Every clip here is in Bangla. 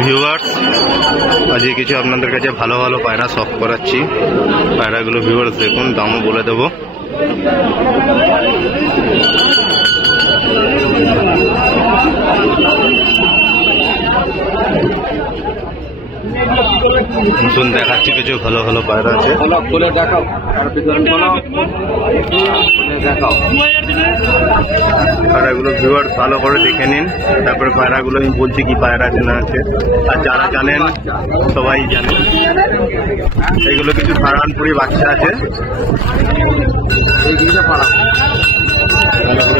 ভিউয়ার্স, আজকে কিছু আপনাদের কাছে ভালো ভালো পায়রা শখ করাচ্ছি। পায়রাগুলো ভিউয়ার্স দেখুন, দামও বলে দেবো। নতুন দেখাচ্ছি কিছু ভালো ভালো পায়রা আছে। পায়রাগুলো ভিউয়ার্স ভালো করে দেখে নিন, তারপরে পায়রাগুলো আমি বলছি কি পায়রা আছে না আছে। আর যারা জানেন সবাই জানেন, এগুলো কিছু সারানপুরি বাচ্চা আছে।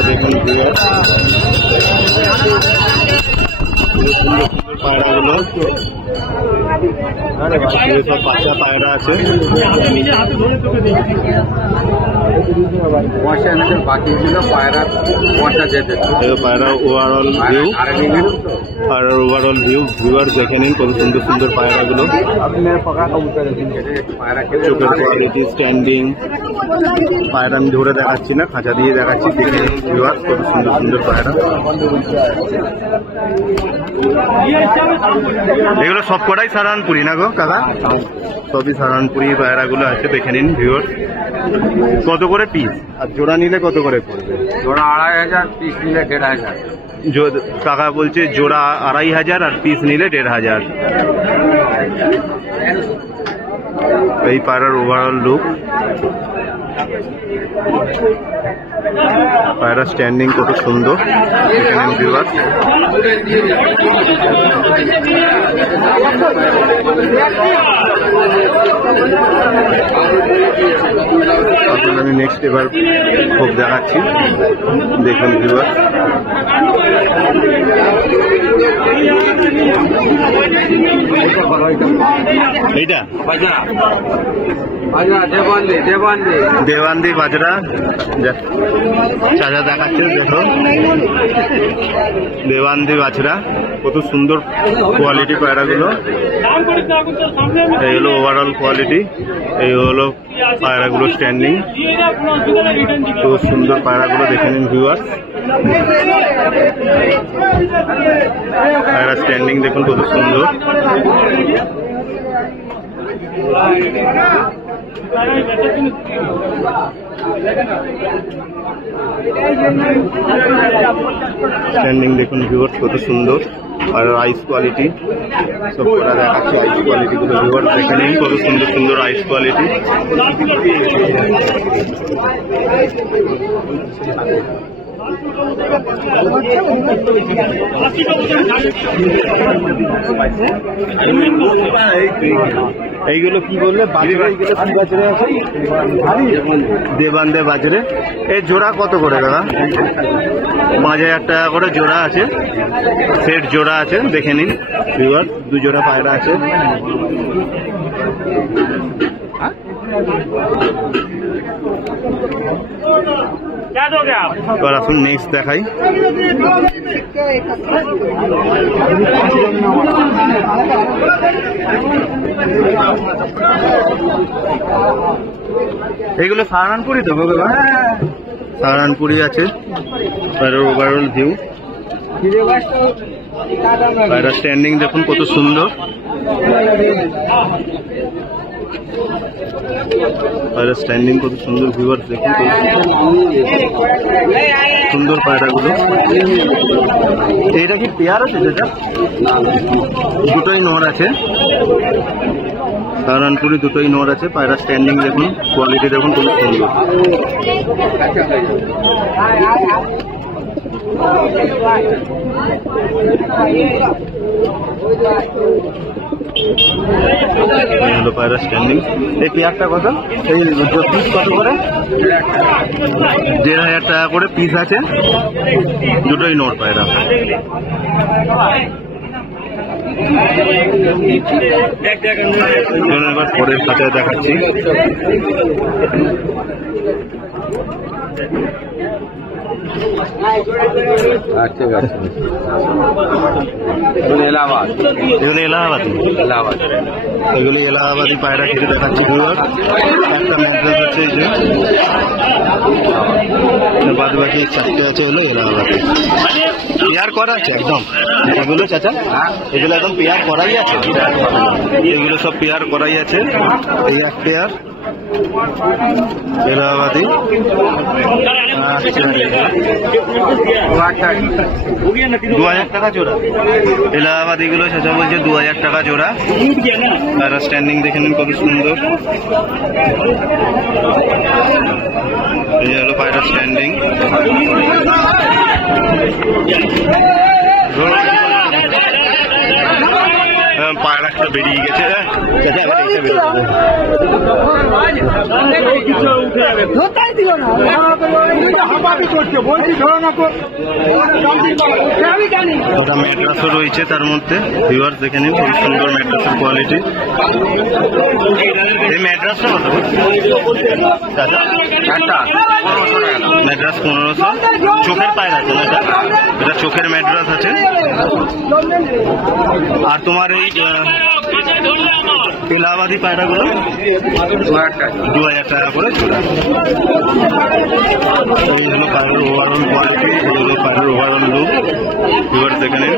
দেখুন ভিউয়ার্স, পায়রাগুলো সব বাচ্চা পায়রা আছে। পায়রা ওভারঅল ভিউ, পায়রার ওভারঅল ভিউ ভিউয়ার দেখে নিন, কত সুন্দর সুন্দর পায়রাগুলো। চোখের কোয়ালিটি, স্ট্যান্ডিং পায়রা আমি ধরে দেখাচ্ছি না, খাঁচা দিয়ে দেখাচ্ছি। দেখে নিন ভিউয়ার, কত সুন্দর সুন্দর পায়রা। এগুলো সব কটাই সারানপুরি না গো কাকা? সবই সারানপুরি পায়রাগুলো আছে, দেখে নিন ভিউয়ার। কত করে পিস? আর জোড়া নিলে কত করে পড়বে? জোড়া 2500, পিস নিলে 1500। কাকা বলছে জোড়া 2500 আর পিস নিলে 1500। এই পায়রার ওভারঅল লুক, পায়রা স্ট্যান্ডিং কত সুন্দর, দেখে নিন ভিউয়ার। আপনার আমি নেক্সট এবার খুব দেখাচ্ছি, দেখুন ভিউয়ার। এইটা দেওয়ান্দি বাজরা চাচা দেখাচ্ছে, দেখো দেওয়ান্দি বাজরা, কত সুন্দর কোয়ালিটি পায়রাগুলো। এই হলো ওভারঅল কোয়ালিটি, এই হলো পায়রাগুলো স্ট্যান্ডিং, খুব সুন্দর পায়রাগুলো দেখে নিন ভিউয়ার। পায়রা স্ট্যান্ডিং দেখুন কত সুন্দর। স্ট্যান্ডিং দেখুন ভিউয়ার কত সুন্দর। আর আইস কোয়ালিটি সব করা দেখাচ্ছি, আইস কোয়ালিটি গুলো ভিউয়ার দেখে নিন, কত সুন্দর সুন্দর আইস কোয়ালিটি। এইগুলো কি বললে? দেবান্দে বাজরে। এই জোড়া কত করে দাদা? 5000 টাকা করে জোড়া আছে, সেট জোড়া আছে, দেখে নিন ভিউয়ার। 2 জোড়া পায়রা আছে। এবার আসুন নেক্সট দেখাই। এগুলো সাহারানপুরি তো বাবা? সাহারানপুরি আছে। ওভারঅল ভিউ, পায়রা স্ট্যান্ডিং দেখুন কত সুন্দর। পায়রা স্ট্যান্ডিং কত সুন্দর ভিউয়ার দেখুন, সুন্দর পায়রাগুলো। এইটা কি পেয়ার আছে? যেটা দুটোই নর আছে, সাহারানপুরি দুটোই নর আছে। পায়রা স্ট্যান্ডিং দেখুন, কোয়ালিটি দেখুন খুব সুন্দর। পায়রা স্ট্যান্ডিং। এই পেয়ারটা কত? এই পিস কত করে? 1500 টাকা করে পিস আছে, দুটোই নর পায়রা। এবার পরের সাথে দেখাচ্ছি। ঠিক আছে, এলাহাবাদ। এলাহাবাদ। এগুলো এলাহাবাদি পায়রা কিছু দেখাচ্ছি ভিউয়ার। একটা ম্যাড্রাস আছে এই যে, বাদ বাকি 4টে আছে হলো এলাহাবাদি। পেয়ার করা আছে একদম এগুলো চাচা? এগুলো একদম পেয়ার করাই আছে, এগুলো সব পেয়ার করাই আছে। এই এক পেয়ার এলাহাবাদি। আচ্ছা 2000 টাকা জোড়া এলাহাবাদি গুলো চাচা বলছে 2000 টাকা জোড়া। আর স্ট্যান্ডিং দেখে নিন কত সুন্দর। এই হলো পায়রা স্ট্যান্ডিং। পায়রা একটা বেরিয়ে গেছে। ওটা ম্যাট্রাসও রয়েছে তার মধ্যে। ভিউয়ার্স দেখে নিন খুব সুন্দর ম্যাট্রাসের কোয়ালিটি। এই ম্যাট্রাসটা কত ম্যাট্রাস? 1500। চোখের পায়রা আছে না এটা? চোখের ম্যাট্রাস আছে। আর তোমার এই এলাহাবাদি পায়রাগুলো 2000 টাকা করে জোড়া। এই হলো পায়রার ওভারঅল কোয়ালিটি, এই হলো পায়রার ওভারঅল লুক। ভিউয়ার্স দেখে নিন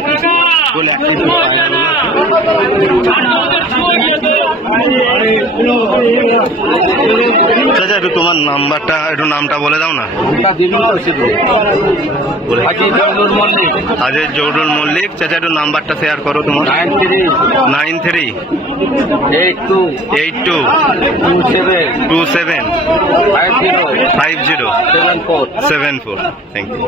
ফুল অ্যাক্টিভ পায়রাগুলো আছে। চাচা একটু তোমার নাম্বারটা, একটু নামটা বলে দাও না। হাজির জৌডুল মল্লিক। চাচা একটু নাম্বারটা শেয়ার করো তোমার। 938227275074। Thank you.